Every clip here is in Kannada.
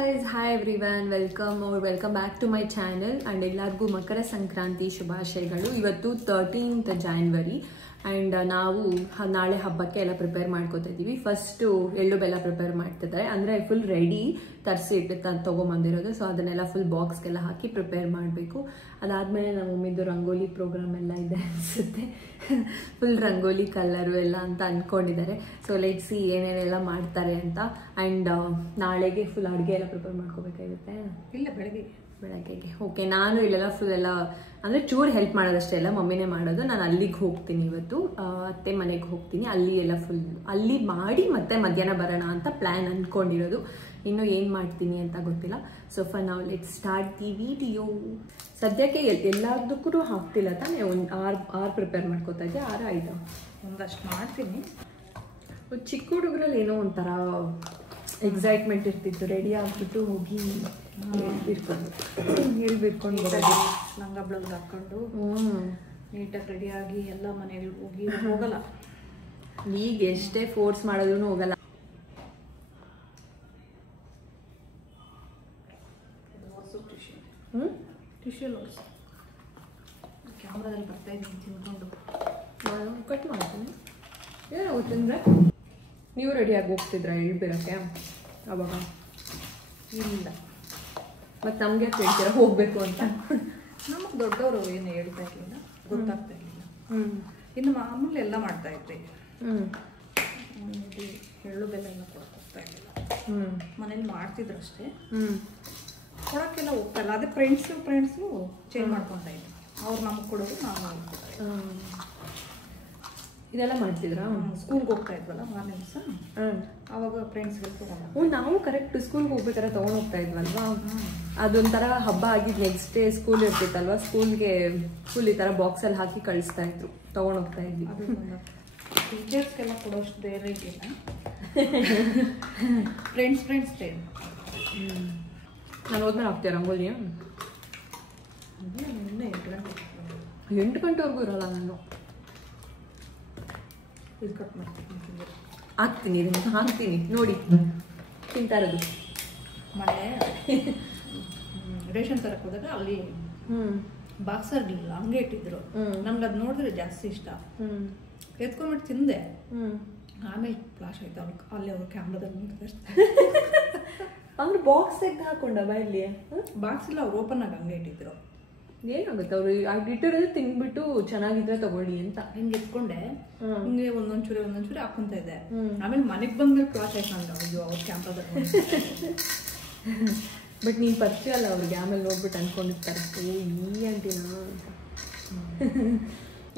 guys, hi everyone, welcome back to my channel and ಎಲ್ಲರಿಗೂ ಮಕರ ಸಂಕ್ರಾಂತಿ ಶುಭಾಶಯಗಳು. ಇವತ್ತು 13th January and ನಾವು ನಾಳೆ ಹಬ್ಬಕ್ಕೆ ಎಲ್ಲ ಪ್ರಿಪೇರ್ ಮಾಡ್ಕೋತಾ ಇದೀವಿ. ಫಸ್ಟ್ ಎಳ್ಳು ಬೆಲ್ಲ ಪ್ರಿಪೇರ್ ಮಾಡ್ತಿದ್ದಾರೆ, ಅಂದ್ರೆ ಫುಲ್ ರೆಡಿ ತರಿಸಿ ತಗೊಂಬಂದಿರೋದು. ಸೊ ಅದನ್ನೆಲ್ಲ ಫುಲ್ ಬಾಕ್ಸ್ಗೆಲ್ಲ ಹಾಕಿ ಪ್ರಿಪೇರ್ ಮಾಡಬೇಕು. ಅದಾದ್ಮೇಲೆ ನಮ್ಮ ಮಮ್ಮಿದು ರಂಗೋಲಿ ಪ್ರೋಗ್ರಾಮ್ ಎಲ್ಲ ಇದೆ ಅನಿಸುತ್ತೆ. ಫುಲ್ ರಂಗೋಲಿ ಕಲರು ಎಲ್ಲ ಅಂತ ಅಂದ್ಕೊಂಡಿದ್ದಾರೆ. ಸೊ ಲೆಟ್ಸ್ ಸಿ ಏನೇನೆಲ್ಲ ಮಾಡ್ತಾರೆ ಅಂತ. ಆ್ಯಂಡ್ ನಾಳೆಗೆ ಫುಲ್ ಅಡುಗೆ ಎಲ್ಲ ಪ್ರಿಪೇರ್ ಮಾಡ್ಕೋಬೇಕಾಗುತ್ತೆ. ಇಲ್ಲ, ಬೆಳಗ್ಗೆಗೆ ಓಕೆ. ನಾನು ಇಲ್ಲೆಲ್ಲ ಫುಲ್ ಎಲ್ಲ ಅಂದರೆ ಚೂರು ಹೆಲ್ಪ್ ಮಾಡೋದಷ್ಟೇ, ಎಲ್ಲ ಮಮ್ಮಿನೇ ಮಾಡೋದು. ನಾನು ಅಲ್ಲಿಗೆ ಹೋಗ್ತೀನಿ ಇವತ್ತು, ಅತ್ತೆ ಮನೆಗೆ ಹೋಗ್ತೀನಿ. ಅಲ್ಲಿ ಎಲ್ಲ ಫುಲ್ ಅಲ್ಲಿ ಮಾಡಿ ಮತ್ತೆ ಮಧ್ಯಾಹ್ನ ಬರೋಣ ಅಂತ ಪ್ಲ್ಯಾನ್ ಅಂದ್ಕೊಂಡಿರೋದು. ಇನ್ನೂ ಏನು ಮಾಡ್ತೀನಿ ಅಂತ ಗೊತ್ತಿಲ್ಲ. ಸೊ ಫಾರ್ ನಾವು ಲೆಟ್ಸ್ ಸ್ಟಾರ್ಟ್ ದಿ ವಿಡಿಯೋ. ಸದ್ಯಕ್ಕೆ ಎಲ್ಲದಕ್ಕೂ ಹಾಕ್ತಿಲ್ಲ ತಾನೇ, ಒಂದು ಆರು ಪ್ರಿಪೇರ್ ಮಾಡ್ಕೋತಾ ಇದ್ದೆ. 6 ಒಂದಷ್ಟು ಮಾಡ್ತೀನಿ. ಚಿಕ್ಕ ಹುಡುಗರಲ್ಲಿ ಏನೋ ಒಂಥರ ಎಕ್ಸೈಟ್ಮೆಂಟ್ ಇರ್ತಿತ್ತು, ರೆಡಿ ಆಗಿಬಿಟ್ಟು ಹೋಗಿ ಹೇಳ್ಬಿಟ್ಕೊಂಡು ಬರೋದು, ಲಂಗ ಬ್ಲೌಸ್ ಹಾಕ್ಕೊಂಡು ನೀಟಾಗಿ ರೆಡಿಯಾಗಿ ಎಲ್ಲ ಮನೆಗೆ ಹೋಗಿ ಹೋಗಲ್ಲ. ಈಗ ಎಷ್ಟೇ ಫೋರ್ಸ್ ಮಾಡೋದ್ರೂ ಹೋಗಲ್ಲ. ಟಿಶ್ಯೂ ಲೋಡ್ಸ್ ಕ್ಯಾಮ್ರಾದಲ್ಲಿ ಬರ್ತಾ ಇದ್ದೀನಿ ತಿನ್ಕೊಂಡು. ನಾನು ಕಟ್ ಮಾಡ್ತೀನಿ. ಏನಾಗುತ್ತಂದ್ರೆ ನೀವು ರೆಡಿಯಾಗಿ ಹೋಗ್ತಿದ್ರ ಹೇಳ್ಬಿಡಕ್ಕೆ ಅವಾಗ? ಇಲ್ಲ, ಮತ್ತು ನಮಗೆ ಹೇಳ್ತೀರ ಹೋಗಬೇಕು ಅಂತ. ನಮಗೆ ದೊಡ್ಡವರು ಏನು ಹೇಳ್ತಾ ಇರಲಿಲ್ಲ, ಗೊತ್ತಾಗ್ತಾ ಇರಲಿಲ್ಲ. ಇನ್ನು ಮಾಮೂಲಿ ಎಲ್ಲ ಮಾಡ್ತಾ ಇದ್ರಿ. ಎಳ್ಳು ಬೆಲ್ಲ ಎಲ್ಲ ಕೊಡ್ತಾ ಇರಲಿಲ್ಲ, ಮನೇಲಿ ಮಾಡ್ತಿದ್ರು ಅಷ್ಟೇ. ಕೊಡೋಕ್ಕೆಲ್ಲ ಹೋಗ್ತಾ ಇಲ್ಲ. ಅದೇ ಫ್ರೆಂಡ್ಸು ಚೇಂಜ್ ಮಾಡ್ಕೊತಾ ಇದ್ವಿ. ಅವ್ರು ನಮಗೆ ಕೊಡೋದು, ನಾವು ಇದೆಲ್ಲ ಮಾಡ್ತಿದ್ರಾ? ಸ್ಕೂಲ್ಗೆ ಹೋಗ್ತಾ ಇದ್ವಲ್ಲ ಮಾರನೇ ದಿವಸ, ಆವಾಗ ಫ್ರೆಂಡ್ಸ್ಗೆಲ್ಲ ತೊಗೊಂಡು. ನಾವು ಕರೆಕ್ಟ್ ಸ್ಕೂಲ್ಗೆ ಹೋಗ್ಬೇಕಾದ್ರೆ ತೊಗೊಂಡು ಹೋಗ್ತಾ ಇದ್ವಲ್ವಾ? ಅದೊಂಥರ ಹಬ್ಬ ಆಗಿದ್ದು ನೆಕ್ಸ್ಟ್ ಡೇ ಸ್ಕೂಲ್ ಇರ್ತಿತ್ತಲ್ವಾ, ಸ್ಕೂಲ್ಗೆ ಫುಲ್ ಈ ಥರ ಬಾಕ್ಸಲ್ಲಿ ಹಾಕಿ ಕಳಿಸ್ತಾ ಇದ್ರು, ತೊಗೊಂಡು ಹೋಗ್ತಾ ಇದ್ವಿ. ಟೀಚರ್ಸ್ಗೆಲ್ಲ ಕೊಡೋಷ್ಟು ಬೇರೆ ಇದ್ದಿಲ್ಲ. Friends time. ನಾನು ಹೋದ್ಮೇಲೆ ಹಾಕ್ತೀಯ ರಂಗೋಲಿ? 8 ಗಂಟೆವರೆಗೂ ಇರೋಲ್ಲ ನಾನು. ಇದು ಕಟ್ ಮಾಡ್ತೀನಿ, ಹಾಕ್ತೀನಿ ನೋಡಿ ತಿಂತಾ ಇರೋದು. ಮನೆ ರೇಷನ್ ತರಕ್ಕೆ ಹೋದಾಗ ಅಲ್ಲಿ ಬಾಕ್ಸ್ ಇರಲಿಲ್ಲ, ಹಂಗೆ ಇಟ್ಟಿದ್ರು. ನಮ್ಗೆ ಅದು ನೋಡಿದ್ರೆ ಜಾಸ್ತಿ ಇಷ್ಟ. ಎತ್ಕೊಂಡ್ಬಿಟ್ಟು ತಿಂದೆ. ಆಮೇಲೆ ಫ್ಲಾಶ್ ಆಯ್ತು ಅವ್ರಿಗೆ, ಅಲ್ಲಿ ಅವ್ರು ಕ್ಯಾಮ್ರಾದಲ್ಲಿ ನೋಡಿದ್ರೆ. ಅಂದ್ರೆ ಬಾಕ್ಸ್ ತೆಗೆದು ಹಾಕೊಂಡವ ಇಲ್ಲಿ? ಬಾಕ್ಸ್ ಇಲ್ಲ, ಅವ್ರು ಓಪನ್ ಆಗಿ ಹಂಗೆ ಇಟ್ಟಿದ್ರು. ಏನಾಗುತ್ತೆ ಅವರು ಇಟ್ಟಿರೋದು ತಿನ್ಬಿಟ್ಟು ಚೆನ್ನಾಗಿದ್ರೆ ತಗೊಳ್ಳಿ ಅಂತ ಹಿಂಗೆ ಎತ್ಕೊಂಡೆ. ಹಿಂಗೆ ಒಂದೊಂಚೂರಿ ಹಾಕೊಂತ ಇದೆ. ಆಮೇಲೆ ಮನೆಗೆ ಬಂದ್ಮೇಲೆ ಫ್ಲಾಶ್ ಆಯ್ತು ನಂಗೆ, ಅಯ್ಯೋ ಅವ್ರ ಕ್ಯಾಮ್ರಾದಲ್ಲಿ. ಬಟ್ ನೀನು ಪರಿಚಯ ಅಲ್ಲ ಅವ್ರಿಗೆ, ಆಮೇಲೆ ನೋಡ್ಬಿಟ್ಟು ಅನ್ಕೊಂಡಿರ್ತಾರೆ ಈ ಆಂಟಿನ ಅಂತ.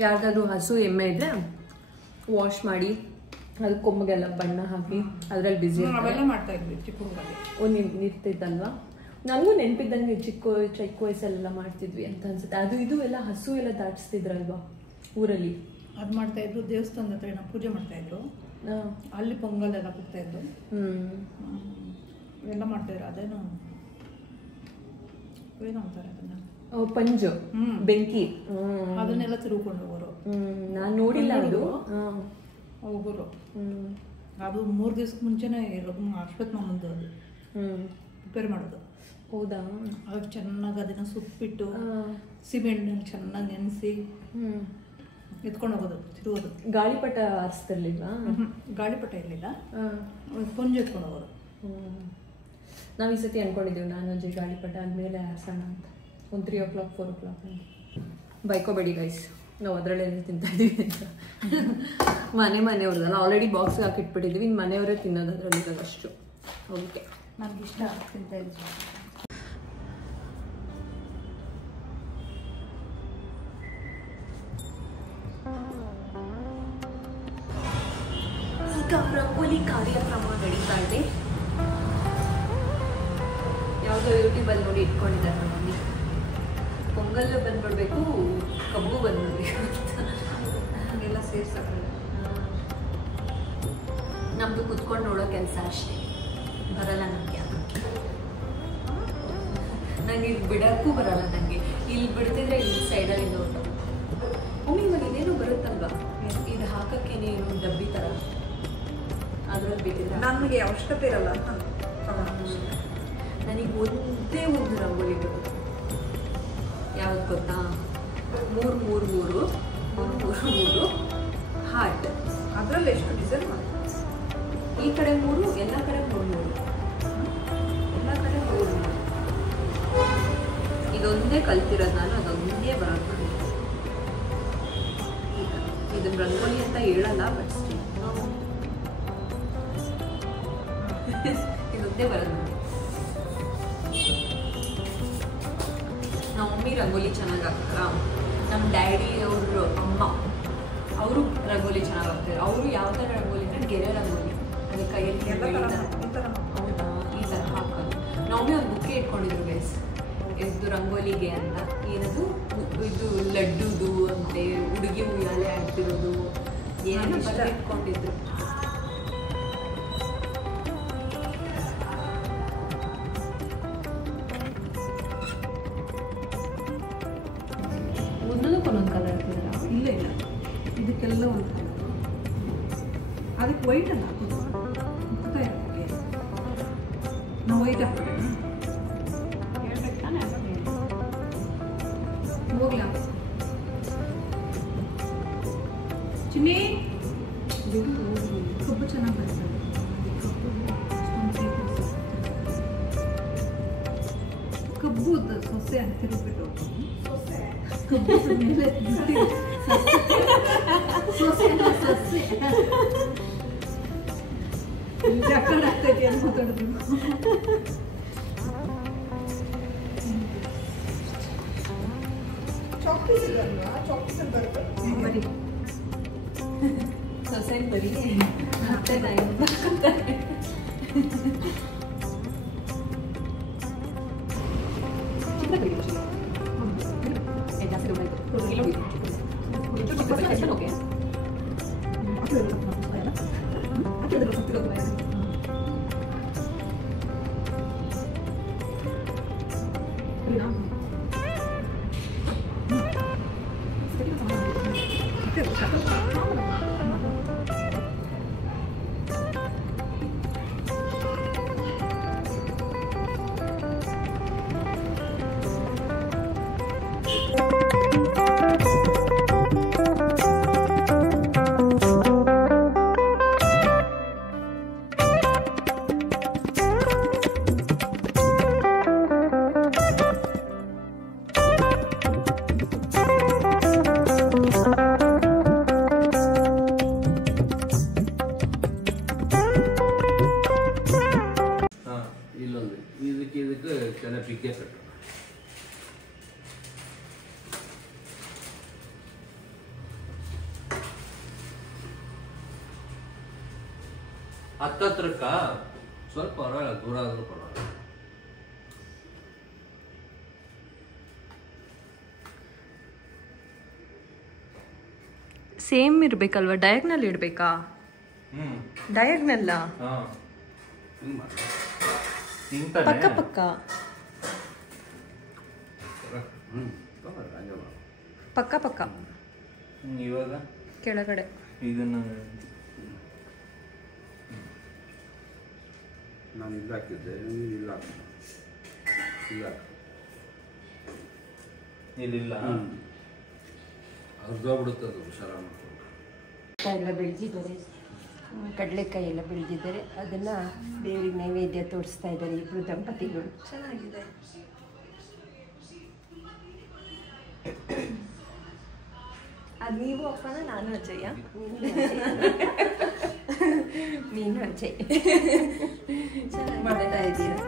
ಯಾವ್ದಾದ್ರು ಹಸು ಎಮ್ಮೆ ಇದ್ರೆ ವಾಶ್ ಮಾಡಿ ಅದು ಕೊಮ್ಮಿಗೆಲ್ಲ ಬಣ್ಣ ಹಾಕಿ ಅದ್ರಲ್ಲಿ ಬಿಸಿ ಅವೆಲ್ಲ ಮಾಡ್ತಾ ಇದ್ವಿ ಚಿಕ್ಕ ಹುಡುಗಲ್ಲಿ. ಒಂದು ನಿಂತಿತ್ತಲ್ವಾ? ನನಗೂ ನೆನಪಿದ್ದಂಗೆ ಚಿಕ್ಕ ವಯಸ್ಸಲ್ಲೆಲ್ಲ ಮಾಡ್ತಿದ್ವಿ ಅಂತ ಅನ್ಸುತ್ತೆ. ಅದು ಇದು ಎಲ್ಲ ಹಸು ಎಲ್ಲ ದಾಟಿಸ್ತಿದ್ರಲ್ವಾ ಊರಲ್ಲಿ? ಅದು ಮಾಡ್ತಾ ಇದ್ರು. ದೇವಸ್ಥಾನದ ಹತ್ರ ಏನೋ ಪೂಜೆ ಮಾಡ್ತಾ ಇದ್ರು, ಅಲ್ಲಿ ಪೊಂಗಲ್ ಎಲ್ಲ ಕೊಡ್ತಾ ಇದ್ರು. ಎಲ್ಲ ಮಾಡ್ತಾ ಇದ್ರು. ಅದೇನೋ ಏನೋ ಅಂತಾರೆ ಅದನ್ನ, ಪಂಜು, ಬೆಂಕಿ, ಅದನ್ನೆಲ್ಲ ತಿರುಗಿಕೊಂಡು ಹೋಗೋರು. ನಾನು ನೋಡಿಲ್ಲ ಅದು. ಹೋಗೋರು ಅದು 3 ದಿವಸಕ್ಕೆ ಮುಂಚೆನೇ ಅಶ್ವತ್ಥ ಮಾಮಂದು ಅದು ಪ್ರಿಪೇರ್ ಮಾಡೋದು. ಹೌದಾ? ಅವಾಗ ಚೆನ್ನಾಗಿ ಅದನ್ನ ಸುಟ್ಬಿಟ್ಟು ಸಿಮೆಂಟ್ನಲ್ಲಿ ಚೆನ್ನಾಗಿ ನೆನೆಸಿ ಎತ್ಕೊಂಡು ಹೋಗೋದು, ತಿರುಗೋದು. ಗಾಳಿಪಟ ಹರಿಸ್ತಿರ್ಲಿಲ್ವಾ? ಗಾಳಿಪಟ ಇರಲಿಲ್ಲ, ಪಂಜು ಎತ್ಕೊಂಡು ಹೋಗೋರು. ನಾವು ಈ ಸತಿ ಅನ್ಕೊಂಡಿದ್ದೀವಿ ನಾನು ಅಜ್ಜಿ ಗಾಳಿಪಟ ಆದಮೇಲೆ ಹಾರಿಸೋಣ ಅಂತ. ಒಂದು 3 o'clock 4 o'clock ಅಂತ. ಬೈಕೋಬೇಡಿ ಗೈಸ್, ನಾವು ಅದರಲ್ಲೇ ತಿಂತಾ ಇದ್ದೀವಿ ಅಂತ. ಮನೆಯವ್ರದಲ್ಲ, ಆಲ್ರೆಡಿ ಬಾಕ್ಸ್ಗೆ ಹಾಕಿಟ್ಬಿಟ್ಟಿದ್ದೀವಿ. ಇನ್ನು ಮನೆಯವರೇ ತಿನ್ನೋದು ಅದರಲ್ಲಿರೋದಷ್ಟು. ಓಕೆ, ನನಗೆ ಇಷ್ಟ ತಿಂತಾ ಇದ್ವಿ. ಈಗ ರಂಗೋಲಿ ಕಾರ್ಯಕ್ರಮ ನಡೀತಾ ಇದೆ. ಯಾವುದೋ ಯೂಟ್ಯೂಬಲ್ಲಿ ನೋಡಿ ಇಟ್ಕೊಂಡಿದ್ದಾರೆ ನಮ್ಮಲ್ಲಿ. ಪೊಂಗಲ್ಲು ಬಂದ್ಬಿಡ್ಬೇಕು, ಕಬ್ಬು ಬಂದ್ಬಿಡ್ಬೇಕು ಅಂತ ಹಾಗೆಲ್ಲ ಸೇರ್ಸಕ್ಕಲ್ಲ. ನಮ್ಮದು ಕುತ್ಕೊಂಡು ನೋಡೋ ಕೆಲಸ ಅಷ್ಟೇ, ಬರಲ್ಲ ನನಗೆ. ಅದಕ್ಕೆ ನನಗೆ ಇಲ್ಲಿ ಬಿಡೋಕ್ಕೂ ಬರಲ್ಲ. ನನಗೆ ಇಲ್ಲಿ ಬಿಡ್ತಿದ್ರೆ ಈ ಸೈಡಲ್ಲಿ ನೋಡು. ಒಮ್ಮೆ ಇವಾಗ ಇದೇನು ಬರುತ್ತಲ್ವಾ, ಇದು ಹಾಕೋಕ್ಕೇನೆ ಏನೋ ಡಬ್ಬಿ ಥರ, ಅದರಲ್ಲಿ ಬಿಟ್ಟಿದ್ರೆ ನಮಗೆ ಅವಶ್ಯಕತೆ ಇರಲ್ಲ ಅಂತ. ನನಗೆ ಒಂದೇ ಒಂದು ರಂಗೋಲಿ ಬರುತ್ತೆ. ಯಾವ್ದು ಗೊತ್ತಾ? 3 3 3 3 3 ಹಾರ್ಟ್. ಅದರಲ್ಲಿ ಎಷ್ಟು ಡಿಸೈನ್ ಮಾಡಿ, ಈ ಕಡೆ 3, ಎಲ್ಲ ಕಡೆ 3 3, ಎಲ್ಲ ಕಡೆ 3 3. ಇದೊಂದೇ ಕಲ್ತಿರೋದು ನಾನು, ಅದೊಂದೇ ಬರೋದು ನನಗೆ. ಇದನ್ನ ರಂಗೋಲಿ ಅಂತ ಹೇಳಲ್ಲ, ಬಟ್ ಇದೊಂದೇ ಬರೋದು ನನಗೆ. ನಮ್ಮ ಮಮ್ಮಿ ರಂಗೋಲಿ ಚೆನ್ನಾಗಿ ಹಾಕ್ತಾರ, ನಮ್ಮ ಡ್ಯಾಡಿ ಅವರು ಅಮ್ಮ ಅವರು ರಂಗೋಲಿ ಚೆನ್ನಾಗಿ ಹಾಕ್ತಾರೆ. ಅವರು ಯಾವ ಥರ ರಂಗೋಲಿ ಅಂದರೆ ಗೆರೆ ರಂಗೋಲಿ, ಅದು ಕೈಯಲ್ಲಿ ಎಲ್ಲ ಥರ ಈ ಥರ ಹೌದಾ, ಈ ಥರ ಹಾಕೋದು. ನಾವೇ ಒಂದು ಬುಕ್ಕೆ ಇಟ್ಕೊಂಡಿದ್ರು ಗೈಸ್, ಇದು ರಂಗೋಲಿಗೆ ಅಂತ. ಏನದು ಇದು ಲಡ್ಡುದು ಅಂತೆ, ಹುಡುಗಿ ಉಯ್ಯಾಲೆ ಆಗ್ತಿರೋದು, ಏನೇನು ಇಟ್ಕೊಂಡಿದ್ರು. ಒಂದೊಂದು ಕಲರ್ ಹಾಕ್ತಿದ್ದೀರಾ? ಇಲ್ಲ ಇಲ್ಲ, ಇದಕ್ಕೆಲ್ಲ ಒಂದು ಕಲರ್. ಅದಕ್ಕೆ ವೈಟ್ ಅಲ್ಲ ಹಾಕೋದು, ಗೊತ್ತಾಯಿಲ್ಲ ನಾವು ವೈಟ್ ಹಾಕ್ತೀವಿ. ಹೋಗ್ಲಾ ಚಿನ್ನಿ, ಕಬ್ಬು ಚೆನ್ನಾಗಿ ಬರ್ತದೆ. ಕಬ್ಬುದ ಸೊಸೆ ಅಂತಿರ್ಬಿಟ್ಟು ಕಬ್ಬು ಮೇಲೆ ಸೊಸೆ ಸೊಸೆ ಜಕ್ಕಡ ಆಗ್ತೈತಿ ಅಂತ ಮಾತಾಡಿದ್ರು. ಬರೀ ಸೊಸೈಟಿ ಬರೀ ಮತ್ತೆ ನಾನು ಪಿಕ್ಕೆ ಕಟ್ಟು. ಹತ್ತತ್ರಕ್ಕ ಸ್ವಲ್ಪ ಪರವಾಗಿಲ್ಲ, ದೂರ ಆದ್ರೂ ಪರವಾಗಿಲ್ಲ. ಸೇಮ್ ಇರ್ಬೇಕಲ್ವಾ? ಡಯಾಗ್ನಲ್ ಇಡ್ಬೇಕಾ? ಡಯಾಗ್ನಲ್ಲ, ಪಕ್ಕ ಪಕ್ಕ ಪಕ್ಕ ಪಕ್ಕ. ಇವಾಗ ಕೆಳಗಡೆ ಇದನ್ನ ನಾನು ಇದು ಹಾಕಿದ್ದೆ, ಇಲ್ಲ ಇಲ್ಲ ಇಲ್ಲಿಲ್ಲ, ಅರ್ಧೋಗ್ಬಿಡುತ್ತೆ ಅದು. ಹುಷಾರ ಎಲ್ಲ ಬೆಳೆದಿದ್ದಾರೆ, ಕಡಲೆಕಾಯಿ ಎಲ್ಲ ಬೆಳೆದಿದ್ದಾರೆ. ಅದನ್ನು ದೇವರಿಗೆ ನೈವೇದ್ಯ ತೋರಿಸ್ತಾ ಇದ್ದಾರೆ ಇಬ್ಬರು ದಂಪತಿಗಳು. ಚೆನ್ನಾಗಿದೆ. ಅದು ನೀವು ಅಪ್ಪನ, ನಾನು ಅಜ್ಜಯ್ಯ. ನೀನು ಅಜಯ್ ಮಾಡ್ತಾ ಇದ್ದೀರಾ?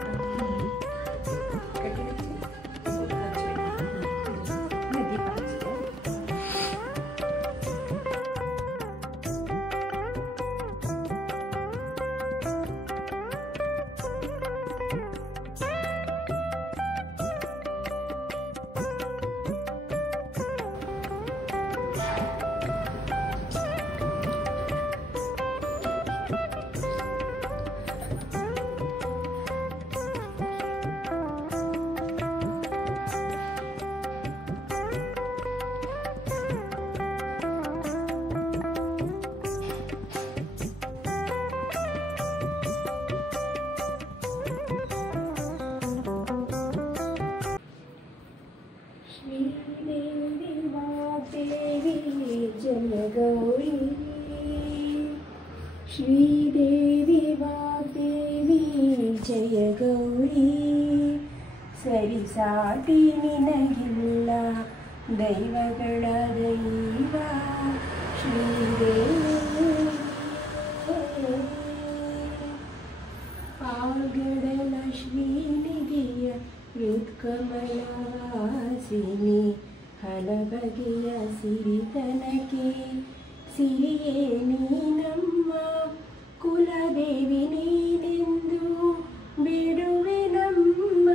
ಶ್ರೀದೇವಿ ವಾಗ್ದೇವಿ ಜಯ ಗೌರಿ ಸರಿಸಾಟಿ ನಿನಗಿಲ್ಲ ದೈವಗಳ ದೈವ ಶ್ರೀದೇವಿ ಪಾಲ್ಗಡಲ ಶ್ರೀನಿಧಿಯ ಹೃತ್ಕಮಲವಾಸಿನಿ ಹಲಬಗೆಯ ಸಿರಿತನಕ್ಕೆ ಸಿರಿಯೇ ನೀನಮ್ಮ ಕುಲದೇವಿ ನೀನೆಂದು ಬಿಡುವೆ ನಮ್ಮ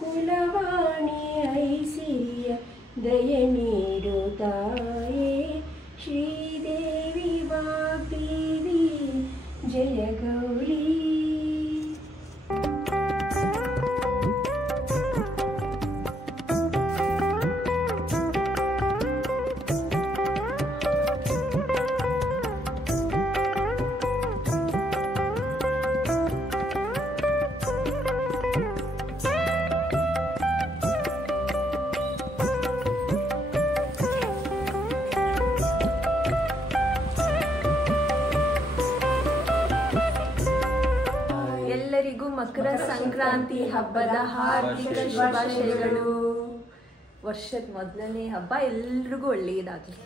ಕುಲವಾಣಿ ಐಸಿರಿಯ ದಯ ನೀಡು ತಾಯೇ ಶ್ರೀದೇವಿ ವಾಗ್ದೇವಿ ಜಯ ಗೌರಿ. ಎಲ್ಲರಿಗೂ ಮಕರ ಸಂಕ್ರಾಂತಿ ಹಬ್ಬದ ಹಾರ್ದಿಕ ಶುಭಾಶಯಗಳು. ವರ್ಷದ ಮೊದಲನೇ ಹಬ್ಬ ಎಲ್ರಿಗೂ ಒಳ್ಳೆಯದಾಗಲಿ.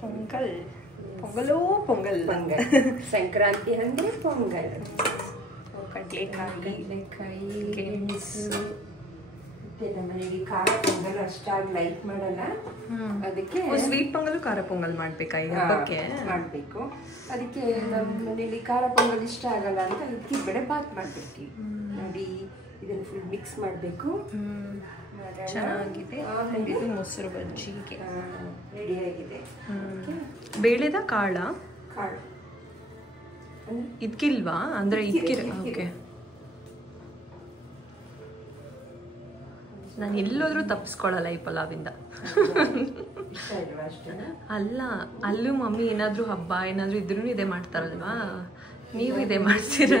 ಪೊಂಗಲ್ ಪೊಂಗಲ್ ಸಂಕ್ರಾಂತಿ ಅಂದ್ರೆ ಪೊಂಗಲ್. ಕಡಲೆಕಾಯಿ ಗೆಣಸು ಮತ್ತೆ ನಮ್ಮನೆಗೆ ಖಾರ ಪೊಂಗಲ್ ಅಷ್ಟಾಗಿ ಲೈಕ್ ಮಾಡಲ್ಲ, ಅದಕ್ಕೆ ಸ್ವೀಟ್ ಪೊಂಗಲ್ ಖಾರ ಪೊಂಗಲ್ ಮಾಡ್ಬೇಕಾ ಈ ಹಬ್ಬಕ್ಕೆ? ಮಾಡಬೇಕು. ಅದಕ್ಕೆ ನಮ್ಮ ಮನೇಲಿ ಖಾರ ಪೊಂಗಲ್ ಇಷ್ಟ ಆಗಲ್ಲ ಅಂತ ಇದಕ್ಕೆ ಬೇಳೆ ಬಾತ್ ಮಾಡ್ಬಿಡ್ತೀವಿ. ನೋಡಿ ಇದನ್ನು ಫುಲ್ ಮಿಕ್ಸ್ ಮಾಡಬೇಕು. ಚೆನ್ನಾಗಿದೆ. ಇದು ಮೊಸರು ಬಜ್ಜಿಗೆ ರೆಡಿಯಾಗಿದೆ. ಬೇಳೆದ ಕಾಳ ಕಾಳು ಇದಕ್ಕಿಲ್ವಾ? ಅಂದ್ರೆ ಓಕೆ. ನಾನು ಎಲ್ಲೋದ್ರೂ ತಪ್ಪಿಸ್ಕೊಳ್ಳಲ್ಲ ಈ ಪಲಾವಿಂದ. ಅಲ್ಲ, ಅಲ್ಲೂ ಮಮ್ಮಿ ಏನಾದ್ರೂ ಹಬ್ಬ ಏನಾದ್ರೂ ಇದ್ರೂ ಇದೇ ಮಾಡ್ತಾರಲ್ವಾ, ನೀವು ಇದೇ ಮಾಡ್ತೀರ.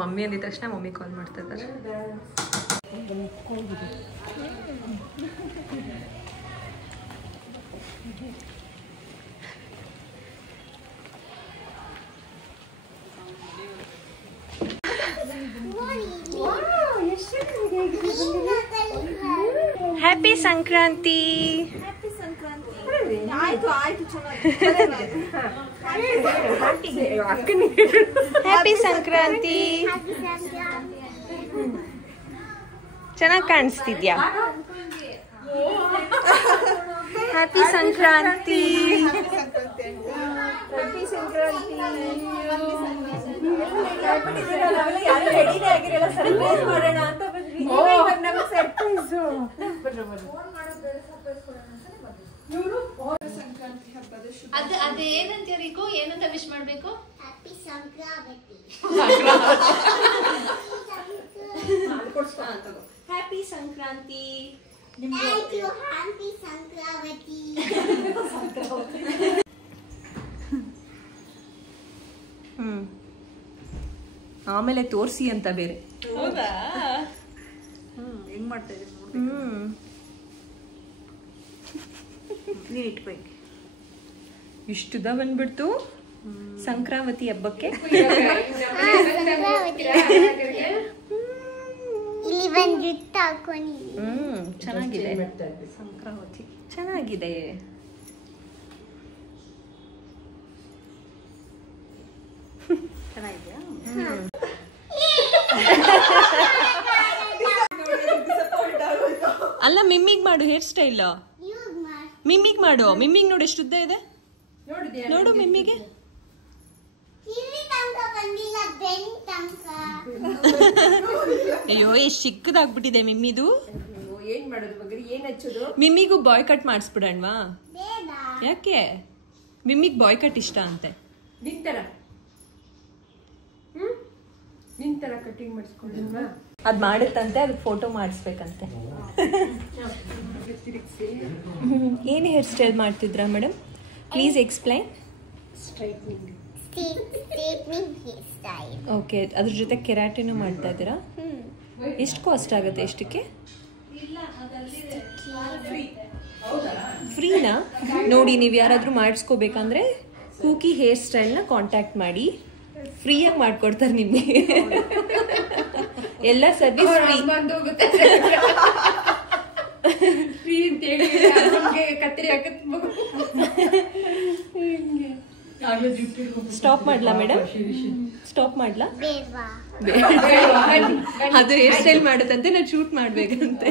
ಮಮ್ಮಿ ಅಂದಿದ ತಕ್ಷಣ ಮಮ್ಮಿ ಕಾಲ್ ಮಾಡ್ತಾ ಇದ್ದಾರೆ. ಹ್ಯಾಪಿ ಸಂಕ್ರಾಂತಿ. ಹ್ಯಾಪಿ ಸಂಕ್ರಾಂತಿ. ಚೆನ್ನಾಗಿ ಕಾಣಿಸ್ತಿದ್ಯಾ? Happy Sankranti. Happy Sankranti. Surprise ಮಾಡೋಣ ಅಂತ ಬಂದ್ವಿ. ಸರ್ಪ್ರೈಸು ಅದು ಏನಂತೀರಿಗೂ ಏನಂತ ವಿಶ್ ಮಾಡ್ಬೇಕು? Happy Sankranti. Happy Sankranti. Happy Sankranti. ಆಮೇಲೆ ತೋರಿಸಿ ಅಂತ ಬೇರೆ. ಹೌದಾ? ಹೆಂಗ್ ಮಾಡ್ತಾ ಇದ್ದೀನಿ ನೀನ್ ಇಟ್ಬೇಕು. ಇಷ್ಟುದ ಬಂದ್ಬಿಡ್ತು ಸಂಕ್ರಾಂತಿ ಹಬ್ಬಕ್ಕೆ. ಇಲ್ಲಿ ಬಂದು ಜುಟ್ಟು ಹಾಕೊಂಡಿದ್ದೀನಿ. ಚೆನ್ನಾಗಿದೆ. ಸಂಕ್ರಾಂತಿ ಚೆನ್ನಾಗಿದೆ. ಚೆನ್ನಾಗಿದ್ಯಾ? ಅಲ್ಲ, ಮಿಮ್ಮಿಗ್ ಮಾಡು ಹೇರ್ ಸ್ಟೈಲ್. ಮಿಮ್ಮಿಗ್ ಮಾಡು. ಮಿಮ್ಮಿಗ್ ನೋಡು ಎಷ್ಟು ಉದ್ದ ಇದೆ ನೋಡು. ಮಿಮ್ಮಿಗೆ ಅಯ್ಯೋ ಎಷ್ಟು ಚಿಕ್ಕದಾಗ್ಬಿಟ್ಟಿದೆ ಮಿಮ್ಮಿದು. ಏನ್ ಮಾಡೋದು ಮಗರಿ? ಏನ್ ಹಚ್ಚೋದು? ಮಿಮ್ಮಿಗೂ ಬಾಯ್ ಕಟ್ ಮಾಡಿಸ್ಬಿಡಣ್ವಾ? ಯಾಕೆ? ಮಿಮ್ಮಿಗ್ ಬಾಯ್ ಕಟ್ ಇಷ್ಟ ಅಂತೆ. ನಿಂತರ ಕಟಿಂಗ್ ಮಾಡಿಸ್ಕೊಂಡಿಲ್ವಾ? ಅದ್ ಮಾಡುತ್ತಂತೆ, ಅದಕ್ಕೆ ಫೋಟೋ ಮಾಡಿಸ್ಬೇಕಂತೆ. ಏನು ಹೇರ್ ಸ್ಟೈಲ್ ಮಾಡ್ತಿದ್ರಾ madam? Please explain. Straightening. Okay, ಅದ್ರ ಜೊತೆ ಕೆರಾಟಿನೂ ಮಾಡ್ತಾ ಇದ್ದೀರಾ? ಎಷ್ಟು ಕಾಸ್ಟ್ ಆಗುತ್ತೆ? ಎಷ್ಟಕ್ಕೆ? ಫ್ರೀನಾ? ನೋಡಿ, ನೀವು ಯಾರಾದರೂ ಮಾಡಿಸ್ಕೋಬೇಕಂದ್ರೆ ಕೂಕಿ ಹೇರ್ ಸ್ಟೈಲ್ನ ಕಾಂಟ್ಯಾಕ್ಟ್ ಮಾಡಿ, ಫ್ರೀಯಾಗಿ ಮಾಡ್ಕೊಡ್ತಾರೆ ನಿಮಗೆ. ಎಲ್ಲ ಸರ್ವಿಸ್ ಫ್ರೀ. ಫ್ರೀ ಅಂತ ಹೇಳಿ ಕತ್ತರಿ ಸ್ಟಾಪ್ ಮಾಡ್ಲಾ ಮೇಡಮ್? ಸ್ಟಾಪ್ ಮಾಡ್ಲಾ? ಬೇಡ್ವಾ? ಅದು ಹೇರ್ ಸ್ಟೈಲ್ ಮಾಡುತ್ತಂತೆ, ನಾವು ಶೂಟ್ ಮಾಡ್ಬೇಕಂತೆ.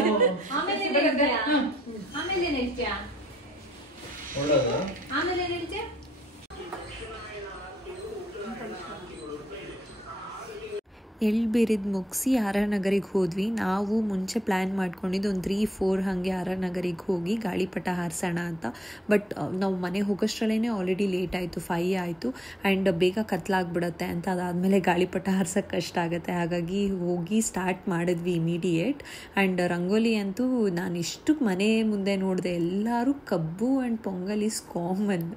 ಎಳ್ಬೀರಿದ್ ಮುಗಿಸಿ RR ನಗರಿಗೆ ಹೋದ್ವಿ. ನಾವು ಮುಂಚೆ ಪ್ಲ್ಯಾನ್ ಮಾಡ್ಕೊಂಡಿದ್ದು ಒಂದು 3-4 ಹಾಗೆ RR ನಗರಿಗೆ ಹೋಗಿ ಗಾಳಿಪಟ ಹಾರಿಸೋಣ ಅಂತ. ಬಟ್ ನಾವು ಮನೆ ಹೋಗೋಷ್ಟರಲ್ಲೇ ಆಲ್ರೆಡಿ ಲೇಟ್ ಆಯಿತು, 5 ಆಯಿತು. ಆ್ಯಂಡ್ ಬೇಗ ಕತ್ಲಾಗ್ಬಿಡುತ್ತೆ ಅಂತ, ಅದಾದಮೇಲೆ ಗಾಳಿಪಟ ಹಾರ್ಸೋಕ್ಕೆ ಕಷ್ಟ ಆಗುತ್ತೆ. ಹಾಗಾಗಿ ಹೋಗಿ ಸ್ಟಾರ್ಟ್ ಮಾಡಿದ್ವಿ ಇಮಿಡಿಯೇಟ್. ಆ್ಯಂಡ್ ರಂಗೋಲಿ ಅಂತೂ ನಾನು ಇಷ್ಟು ಮನೆ ಮುಂದೆ ನೋಡಿದೆ, ಎಲ್ಲರೂ ಕಬ್ಬು ಆ್ಯಂಡ್ ಪೊಂಗಲ್ ಈಸ್ ಕಾಮನ್.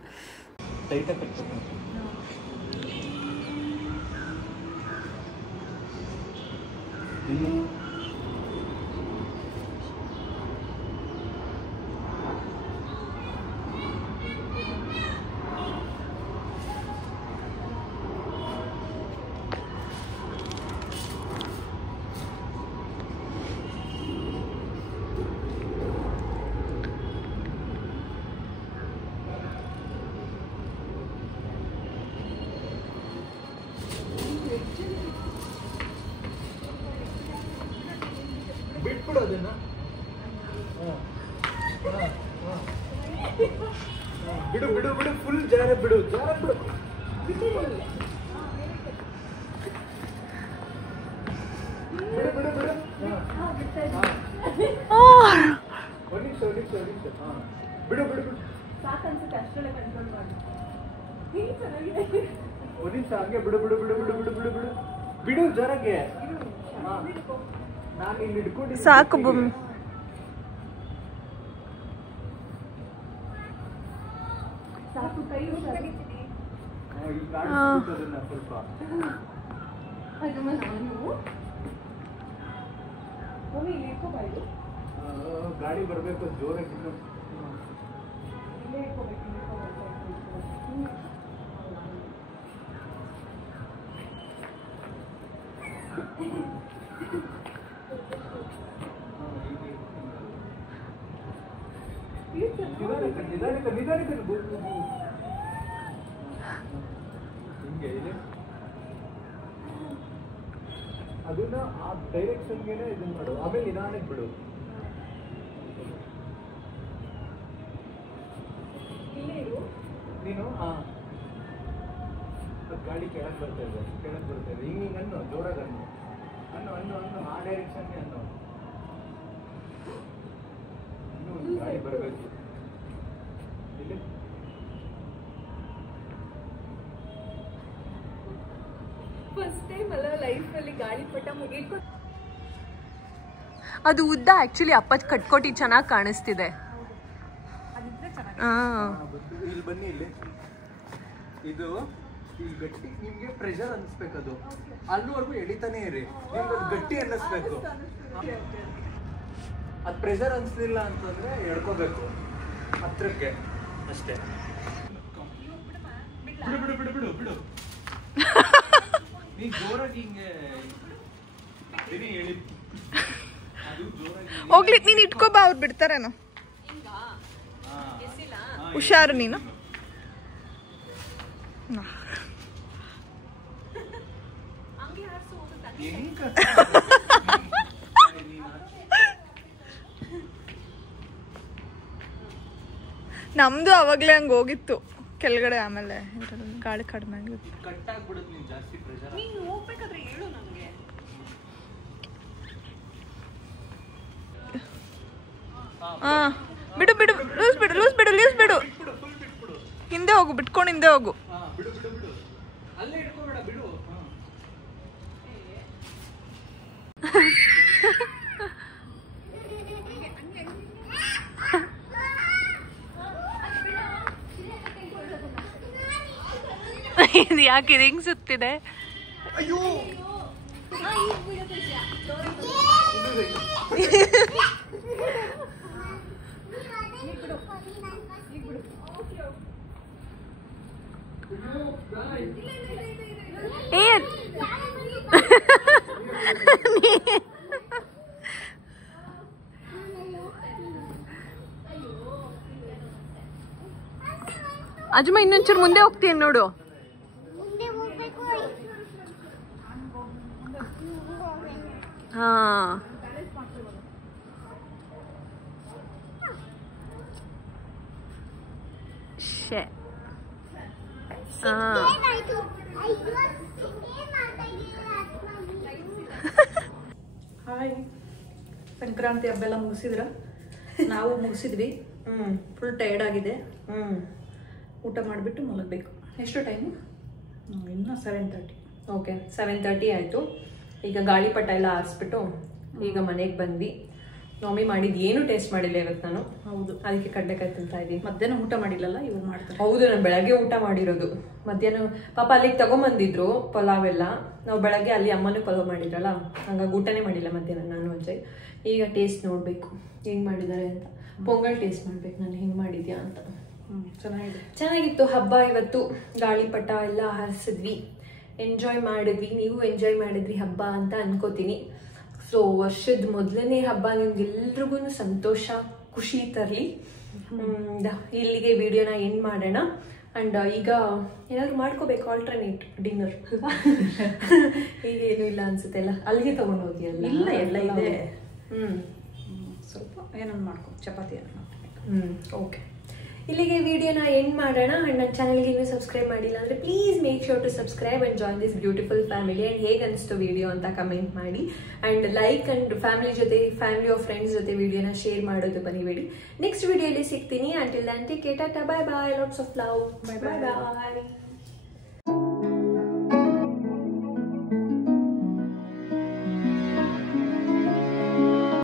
ಬಿಟ್ಬಿಡು ಅದನ್ನ. ಬಿಡು ಬಿಡು ಬಿಡು, ಫುಲ್ ಜಾರ ಬಿಡು, ಜಾರ ಬಿಡು. ಬಿಡು ಬಿಡು ಬಿಡು. ಒಂದ್ ನಿಮಿಷ. ಬಿಡು ಬಿಡು ಬಿಡು. ಒಂದ್ ನಿಮಿಷ ಹಂಗೆ ಬಿಡು ಬಿಡು ಬಿಡು ಬಿಡು ಬಿಡು ಬಿಡು ಬಿಡು ಬಿಡು ಜರಗೆ. ನಾನು ಇಲ್ಲಿ ಹಿಡ್ಕೊಂಡು ಸಾಕು ಬೊಮ್ಮೆ. ಗಾಡಿ ಬರ್ಬೇಕು ಜೋರಾಗಿ. ನಿಧಾನಕ್ಕೆ ಹಿಂಗೆ ಇದೆ. ಅದನ್ನ ಆ ಡೈರೆಕ್ಷನ್ಗೆನೆ ಇದನ್ನ ಮಾಡು, ಆಮೇಲೆ ನಿಧಾನಕ್ಕೆ ಬಿಡು. ನೀನು ಗಾಡಿ ಕೆಳಗೆ ಬರ್ತಾ ಇದೆ, ಹಿಂಗೆ ಅನ್ನು ಜೋರಾಗಿ ಅನ್ನು ಆ ಡೈರೆಕ್ಷನ್ಗೆ ಅನ್ನು. ಇನ್ನು ಗಾಡಿ ಬರಬೇಕು ಇಲ್ಲಿ. ಫಸ್ಟ್ ಟೈಮ್ ಅಲ್ಲ ಲೈಫಲ್ಲಿ ಗಾಳಿಪಟ ಮುಗಿದ್ಕೊಂಡು. ಅದು ಉದ್ದ ಆಕ್ಚುಲಿ ಅಪ್ಪ ಕಟ್ಕೊಟ್ಟಿ ಚೆನ್ನಾಗಿ ಕಾಣಿಸ್ತಿದೆ. ಇಲ್ಲಿ ಬನ್ನಿ, ಇಲ್ಲಿ ಇದು ಇಲ್ಲಿ ಗಟ್ಟಿ, ನಿಮ್ಗೆ ಪ್ರೆಷರ್ ಅನ್ಸ್ಬೇಕು. ಅದು ಅಲ್ಲಿವರೆಗೂ ಎಳಿತಾನೆ ಇರಿ, ನಿಮ್ಗೆ ಅದು ಗಟ್ಟಿ ಅನ್ನಿಸ್ಬೇಕು. ಅದು ಪ್ರೆಷರ್ ಅನ್ಸ್ಲಿಲ್ಲ ಅಂತಂದ್ರೆ ಎಳ್ಕೋಬೇಕು ಹತ್ರಕ್ಕೆ ಅಷ್ಟೇ. ಬಿಡು ಬಿಡು ಬಿಡು ಬಿಡು ಬಿಡು. ನೀ ಜೋರಾಗಿ ಹಿಂಗೆ ಹೇಳಿ, ಅದು ಜೋರಾಗಿ ಹೋಗ್ಲಿ, ನೀನ್ ಇಟ್ಕೋಬಾ, ಅವ್ರು ಬಿಡ್ತಾರೇನೋ. ಹುಷಾರು ನೀನು. ನಮ್ದು ಅವಾಗ್ಲೇ ಹಂಗ ಹೋಗಿತ್ತು ಕೆಳಗಡೆ, ಆಮೇಲೆ ಗಾಳಿ ಕಡಿಮೆ ಆಗಿತ್ತು. ನೀನು ಹೋಗ್ಬೇಕಾದ್ರೆ ಹೇಳು ನಮ್ಗೆ. ಬಿಡು ಬಿಡು, ಲೂಸ್ ಬಿಡು. ಹಿಂದೆ ಹೋಗು, ಬಿಟ್ಕೊಂಡು ಹಿಂದೆ ಹೋಗು. ಅಲ್ಲೇ ಇಟ್ಕೋಬೇಡ, ಬಿಡು. ಇದು ಯಾಕೆ ಹಿಂಗ್ ಸುತ್ತಿದೆ? ಅಜ್ಮ ಇನ್ನೊಂಚೂರು ಮುಂದೆ ಹೋಗ್ತೀನಿ ನೋಡು. ಮುಂದೆ ಹೋಗ್ಬೇಕು. ಹಾ ಶೇ ಏನಾಯ್ತು? ಅಯ್ಯೋ, ಏನ್ ಮಾಡ್ತಾ ಇದೀಯ ಆತ್ಮ? ಹಾಯ್, ಸಂಕ್ರಾಂತಿ ಹಬ್ಬ ಎಲ್ಲ ಮುಗಿಸಿದ್ರ? ನಾವು ಮುಗಿಸಿದ್ವಿ. ಫುಲ್ ಟಯರ್ಡ್ ಆಗಿದೆ. ಊಟ ಮಾಡಿಬಿಟ್ಟು ಮಲಗಬೇಕು. ಎಷ್ಟು ಟೈಮು? ಇನ್ನೂ 7:30. ಓಕೆ, 7:30 ಆಯಿತು. ಈಗ ಗಾಳಿಪಟ ಎಲ್ಲ ಆರಿಸ್ಬಿಟ್ಟು ಈಗ ಮನೆಗೆ ಬಂದ್ವಿ. ಮಮ್ಮಿ ಮಾಡಿದ್ದು ಏನು ಟೇಸ್ಟ್ ಮಾಡಿಲ್ಲ ಇವತ್ತು ನಾನು. ಹೌದು, ಅದಕ್ಕೆ ಕಡಲೆಕಾಯಿ ತಿಂತಾ ಇದ್ದೀನಿ. ಮಧ್ಯಾಹ್ನ ಊಟ ಮಾಡಿಲ್ಲಲ್ಲ, ಇವಾಗ ಮಾಡ್ತಾರೆ. ಹೌದು, ನಾನು ಬೆಳಗ್ಗೆ ಊಟ ಮಾಡಿರೋದು. ಮಧ್ಯಾಹ್ನ ಪಾಪ ಅಲ್ಲಿಗೆ ತಗೊಂಬಂದಿದ್ರು ಪಲಾವ್ ಎಲ್ಲ. ನಾವು ಬೆಳಗ್ಗೆ ಅಲ್ಲಿ ಅಮ್ಮನೂ ಪಲಾವ್ ಮಾಡಿದ್ರಲ್ಲ, ಹಂಗಾಗಿ ಊಟನೇ ಮಾಡಿಲ್ಲ ಮಧ್ಯಾಹ್ನ ನಾನು ಅಜ್ಜಯ್. ಈಗ ಟೇಸ್ಟ್ ನೋಡಬೇಕು ಹೆಂಗೆ ಮಾಡಿದ್ದಾರೆ ಅಂತ. ಪೊಂಗಲ್ ಟೇಸ್ಟ್ ಮಾಡ್ಬೇಕು ನಾನು ಹೆಂಗೆ ಮಾಡಿದ್ಯಾ ಅಂತ. ಚೆನ್ನಾಗಿತ್ತು ಹಬ್ಬ ಇವತ್ತು. ಗಾಳಿಪಟ ಎಲ್ಲ ಹಾರಿಸಿದ್ವಿ, ಎಂಜಾಯ್ ಮಾಡಿದ್ವಿ. ನೀವು ಎಂಜಾಯ್ ಮಾಡಿದ್ರಿ ಹಬ್ಬ ಅಂತ ಅನ್ಕೋತೀನಿ. ಸೊ ವರ್ಷದ ಮೊದಲನೇ ಹಬ್ಬ ನಿಮ್ಗೆಲ್ರಿಗೂ ಸಂತೋಷ ಖುಷಿ ತರಲಿ. ಇಲ್ಲಿಗೆ ವಿಡಿಯೋನ ಎಂಡ್ ಮಾಡೋಣ. ಆ್ಯಂಡ್ ಈಗ ಏನಾದ್ರು ಮಾಡ್ಕೋಬೇಕು ಆಲ್ಟರ್ನೇಟ್ ಡಿನ್ನರ್ ಅಲ್ವಾ? ಈಗ ಏನು ಇಲ್ಲ ಅನ್ಸುತ್ತೆ. ಎಲ್ಲ ಅಲ್ಲಿಗೆ ತಗೊಂಡು ಹೋಗಿಯಲ್ಲ? ಇಲ್ಲ, ಎಲ್ಲ ಇದೆ. ಸ್ವಲ್ಪ ಏನನ್ನು ಮಾಡ್ಕೊ, ಚಪಾತಿ ಮಾಡ್ಬೇಕು. ಓಕೆ, ಇಲ್ಲಿಗೆ ವಿಡಿಯೋನ ಎಂಡ್ ಮಾಡೋಣ. ಆ್ಯಂಡ್ ನನ್ನ ಚಾನಲ್ಗೆ ಇನ್ನೂ ಸಬ್ಸ್ಕ್ರೈಬ್ ಮಾಡಿಲ್ಲ ಅಂದರೆ please make sure to subscribe and join this beautiful family. And ಹೇಗೆ ಅನಿಸ್ತು ವಿಡಿಯೋ ಅಂತ ಕಮೆಂಟ್ ಮಾಡಿ. And like and family of friends ಜೊತೆ ವಿಡಿಯೋನ ಶೇರ್ ಮಾಡೋದು ಮರಿಬೇಡಿ. ನೆಕ್ಸ್ಟ್ ವಿಡಿಯೋಲಿ ಸಿಗ್ತೀನಿ. Until then take care, tata, bye bye, lots of love, bye bye.